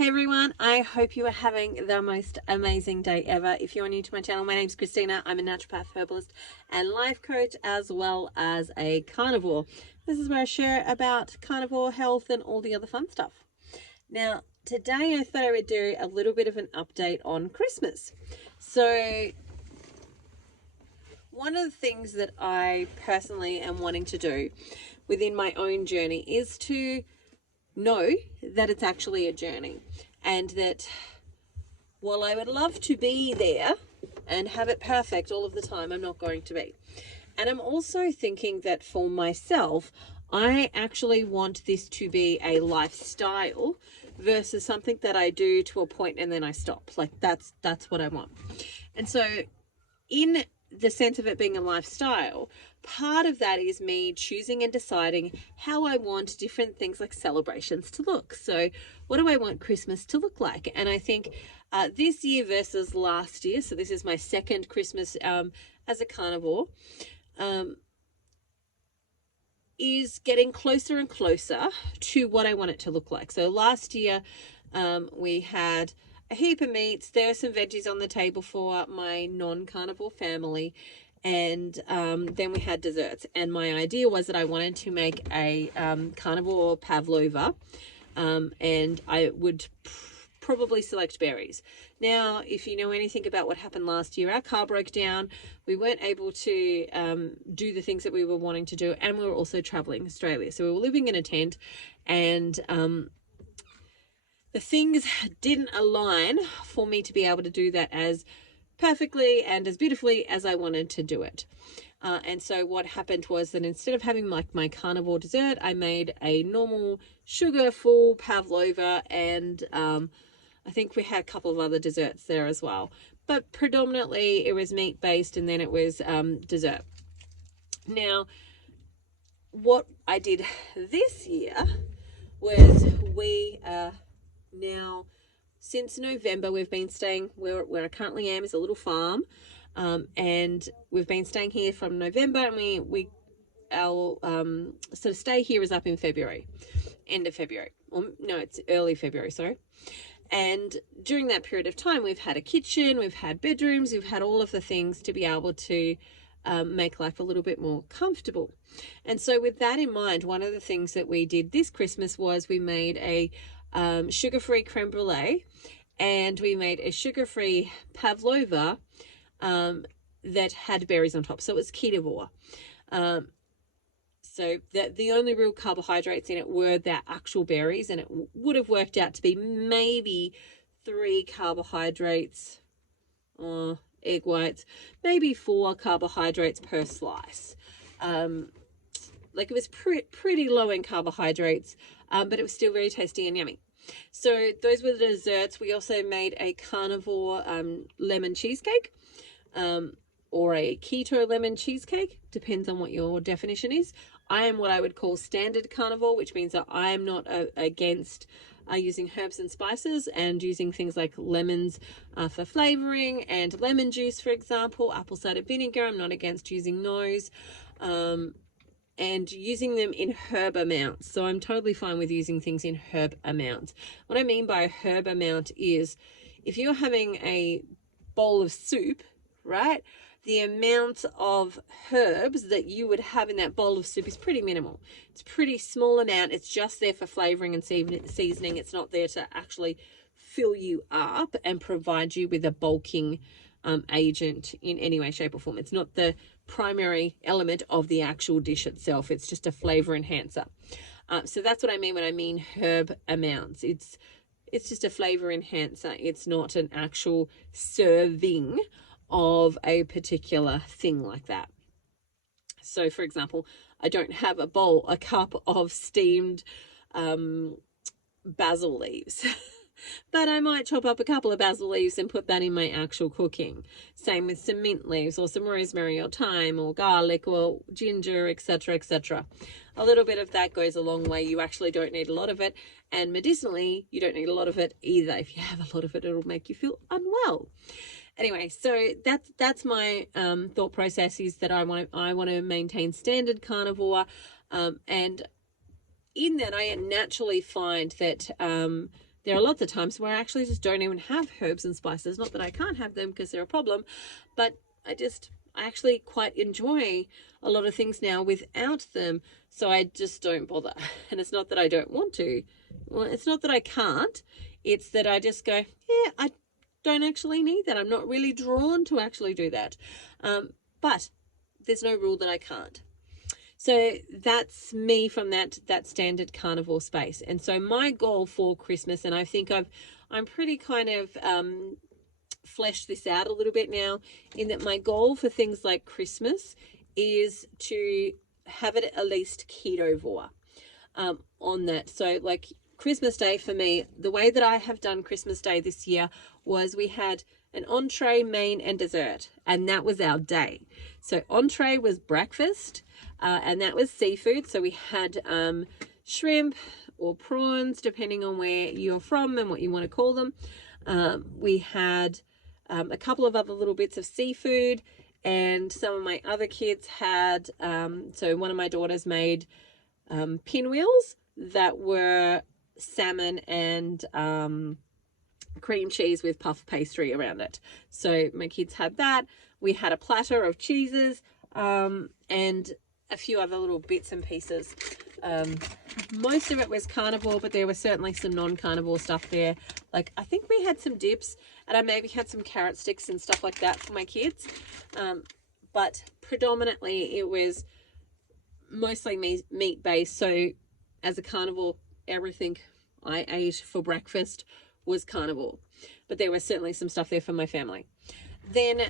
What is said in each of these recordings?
Hey everyone, I hope you are having the most amazing day ever. If you're new to my channel, my name's Christina. I'm a naturopath, herbalist, and life coach, as well as a carnivore. This is where I share about carnivore health and all the other fun stuff. Now, today I thought I would do a little bit of an update on Christmas. So, one of the things that I personally am wanting to do within my own journey is to know that it's actually a journey, and that while I would love to be there and have it perfect all of the time, I'm not going to be. And I'm also thinking that for myself, I actually want this to be a lifestyle versus something that I do to a point and then I stop. Like that's what I want. And so in the sense of it being a lifestyle, part of that is me choosing and deciding how I want different things like celebrations to look. So what do I want Christmas to look like? And I think this year versus last year, so this is my second Christmas as a carnivore, is getting closer and closer to what I want it to look like. So last year we had a heap of meats. There are some veggies on the table for my non-carnivore family. And then we had desserts. And my idea was that I wanted to make a carnivore pavlova. And I would probably select berries. Now, if you know anything about what happened last year, our car broke down. We weren't able to do the things that we were wanting to do. And we were also traveling Australia. So we were living in a tent, and the things didn't align for me to be able to do that as perfectly and as beautifully as I wanted to do it. And so what happened was that instead of having like my carnivore dessert, I made a normal sugar-full pavlova, and I think we had a couple of other desserts there as well. But predominantly it was meat-based, and then it was dessert. Now, what I did this year was now, since November, we've been staying where I currently am is a little farm, and we've been staying here from November, and our sort of stay here is up in February, end of February, or no, it's early February, sorry. And during that period of time, we've had a kitchen, we've had bedrooms, we've had all of the things to be able to make life a little bit more comfortable. And so with that in mind, one of the things that we did this Christmas was we made a sugar-free creme brulee, and we made a sugar-free pavlova that had berries on top. So it was carnivore. So the only real carbohydrates in it were the actual berries, and it would have worked out to be maybe 3 carbohydrates, egg whites, maybe 4 carbohydrates per slice. Like it was pretty low in carbohydrates, but it was still very tasty and yummy. So those were the desserts. We also made a carnivore lemon cheesecake, or a keto lemon cheesecake, depends on what your definition is. I am what I would call standard carnivore, which means that I am not against using herbs and spices and using things like lemons for flavoring, and lemon juice, for example, apple cider vinegar. I'm not against using those. And using them in herb amounts. So I'm totally fine with using things in herb amounts. What I mean by a herb amount is if you're having a bowl of soup, right, the amount of herbs that you would have in that bowl of soup is pretty minimal. It's a pretty small amount. It's just there for flavoring and seasoning. It's not there to actually fill you up and provide you with a bulking agent in any way, shape, or form. It's not the primary element of the actual dish itself. It's just a flavor enhancer. So that's what I mean when I mean herb amounts. It's just a flavor enhancer. It's not an actual serving of a particular thing like that. So for example, I don't have a cup of steamed basil leaves. But I might chop up a couple of basil leaves and put that in my actual cooking. Same with some mint leaves, or some rosemary, or thyme, or garlic, or ginger, etc., etc. A little bit of that goes a long way. You actually don't need a lot of it, and medicinally, you don't need a lot of it either. If you have a lot of it, it'll make you feel unwell. Anyway, so that's my thought process, is that I want to maintain standard carnivore, and in that I naturally find that There are lots of times where I actually just don't even have herbs and spices. Not that I can't have them because they're a problem, but I actually quite enjoy a lot of things now without them. So I just don't bother. And it's not that I don't want to. Well, it's not that I can't. It's that I just go, yeah, I don't actually need that. I'm not really drawn to actually do that. But there's no rule that I can't. So that's me from that standard carnivore space. And so my goal for Christmas, and I think I'm pretty kind of fleshed this out a little bit now, in that my goal for things like Christmas is to have it at least ketovore on that. So like Christmas Day for me, the way that I have done Christmas Day this year was we had an entree, main, and dessert, and that was our day. So entree was breakfast, and that was seafood. So we had shrimp or prawns, depending on where you're from and what you want to call them. We had a couple of other little bits of seafood, and some of my other kids had, so one of my daughters made pinwheels that were salmon and cream cheese with puff pastry around it. So my kids had that. We had a platter of cheeses and a few other little bits and pieces. Most of it was carnivore, but there was certainly some non-carnivore stuff there. Like I think we had some dips, and I maybe had some carrot sticks and stuff like that for my kids. But predominantly it was mostly meat based. So as a carnivore, everything I ate for breakfast was carnivore, but there was certainly some stuff there for my family. Then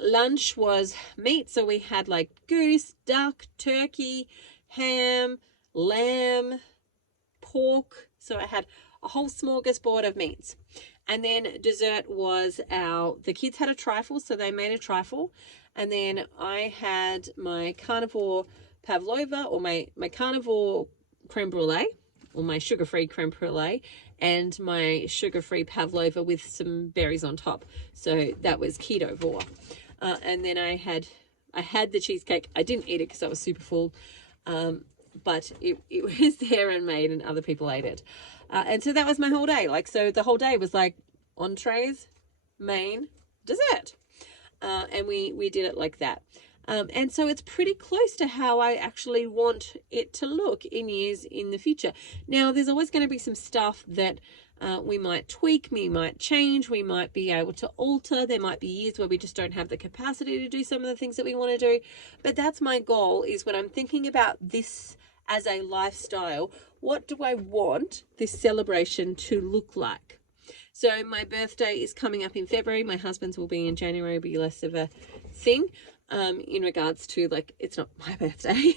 lunch was meat, so we had like goose, duck, turkey, ham, lamb, pork. So I had a whole smorgasbord of meats. And then dessert was the kids had a trifle, so they made a trifle. And then I had my carnivore pavlova, or my carnivore creme brulee, or my sugar-free creme brulee, and my sugar-free pavlova with some berries on top. So that was ketovore. And then I had the cheesecake. I didn't eat it because I was super full, but it was there and made, and other people ate it. And so that was my whole day. Like, so the whole day was like entrees, main, dessert. And we did it like that. And so it's pretty close to how I actually want it to look in years in the future. Now, there's always going to be some stuff that we might tweak, we might change, we might be able to alter. There might be years where we just don't have the capacity to do some of the things that we want to do. But that's my goal, is when I'm thinking about this as a lifestyle, what do I want this celebration to look like? So my birthday is coming up in February. My husband's will be in January, will be less of a thing. In regards to, like, it's not my birthday,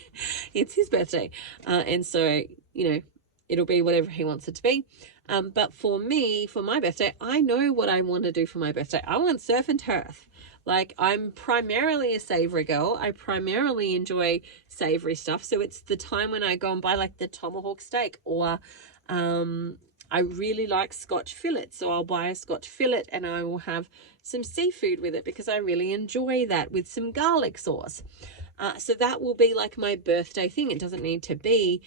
it's his birthday. And so, you know, it'll be whatever he wants it to be. But for me, for my birthday, I know what I want to do for my birthday. I want surf and turf. Like, I'm primarily a savory girl. I primarily enjoy savory stuff. So it's the time when I go and buy like the tomahawk steak, or I really like Scotch fillet, so I'll buy a Scotch fillet and I will have some seafood with it because I really enjoy that, with some garlic sauce. So that will be like my birthday thing. It doesn't need to be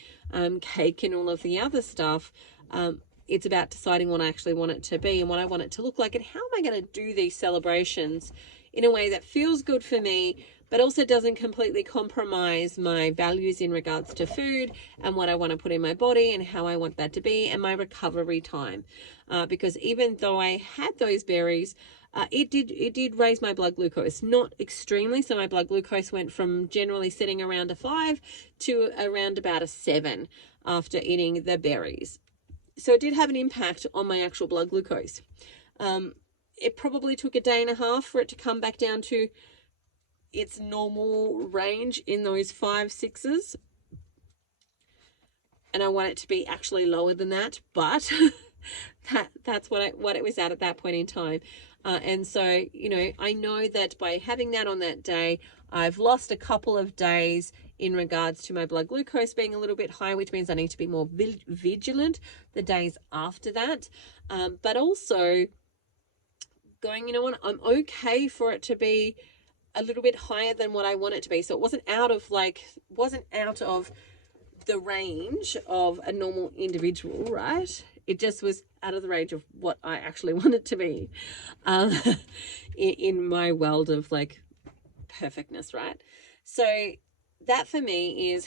cake and all of the other stuff. It's about deciding what I actually want it to be and what I want it to look like, and how am I going to do these celebrations in a way that feels good for me, but also doesn't completely compromise my values in regards to food and what I want to put in my body and how I want that to be, and my recovery time. Because even though I had those berries, it did raise my blood glucose, not extremely. So my blood glucose went from generally sitting around a 5 to around about a 7 after eating the berries. So it did have an impact on my actual blood glucose. It probably took a day and a half for it to come back down to its normal range in those 5, 6s. And I want it to be actually lower than that, but that's what it was at that point in time. And so, you know, I know that by having that on that day, I've lost a couple of days in regards to my blood glucose being a little bit high, which means I need to be more vigilant the days after that. But also going, you know what, I'm okay for it to be a little bit higher than what I want it to be. So it wasn't out of the range of a normal individual, right? It just was out of the range of what I actually want it to be, um, in my world of like perfectness, right? So that for me is,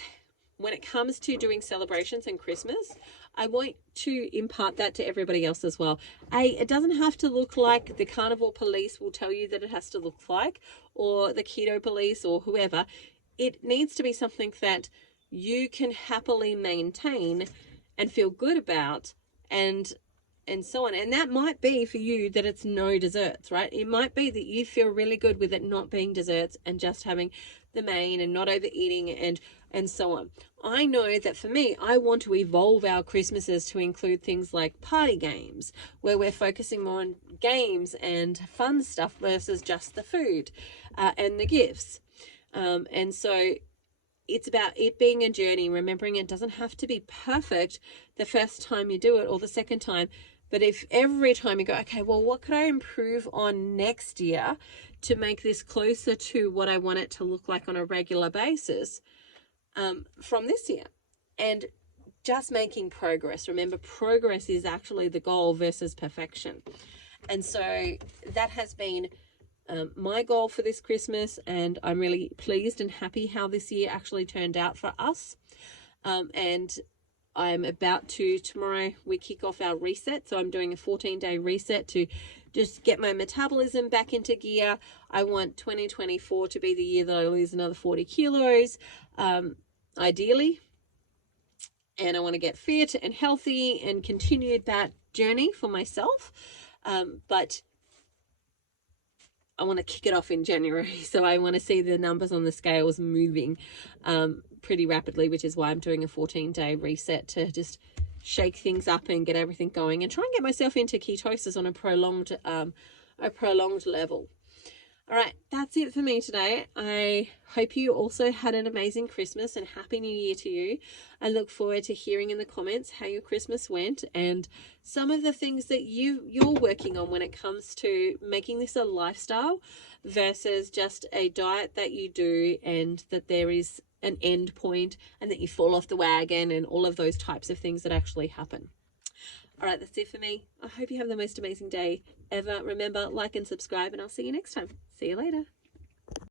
when it comes to doing celebrations and Christmas, I want to impart that to everybody else as well. It doesn't have to look like the carnivore police will tell you that it has to look like, or the keto police, or whoever. It needs to be something that you can happily maintain and feel good about, and so on. And that might be for you that it's no desserts, right? It might be that you feel really good with it not being desserts and just having the main and not overeating and so on. I know that for me, I want to evolve our Christmases to include things like party games, where we're focusing more on games and fun stuff versus just the food and the gifts. And so it's about it being a journey, remembering it doesn't have to be perfect the first time you do it or the second time. But if every time you go, okay, well, what could I improve on next year to make this closer to what I want it to look like on a regular basis from this year? And just making progress. Remember, progress is actually the goal versus perfection. And so that has been my goal for this Christmas, and I'm really pleased and happy how this year actually turned out for us. And I'm about to, tomorrow we kick off our reset. So I'm doing a 14-day reset to just get my metabolism back into gear. I want 2024 to be the year that I lose another 40 kilos, ideally. And I want to get fit and healthy and continue that journey for myself. But I want to kick it off in January. So I want to see the numbers on the scales moving pretty rapidly, which is why I'm doing a 14-day reset to just shake things up and get everything going and try and get myself into ketosis on a prolonged level. All right, that's it for me today. I hope you also had an amazing Christmas and Happy New Year to you. I look forward to hearing in the comments how your Christmas went and some of the things that you're working on when it comes to making this a lifestyle versus just a diet that you do, and that there is an end point and that you fall off the wagon and all of those types of things that actually happen. All right, that's it for me. I hope you have the most amazing day ever. Remember, like and subscribe, and I'll see you next time. See you later.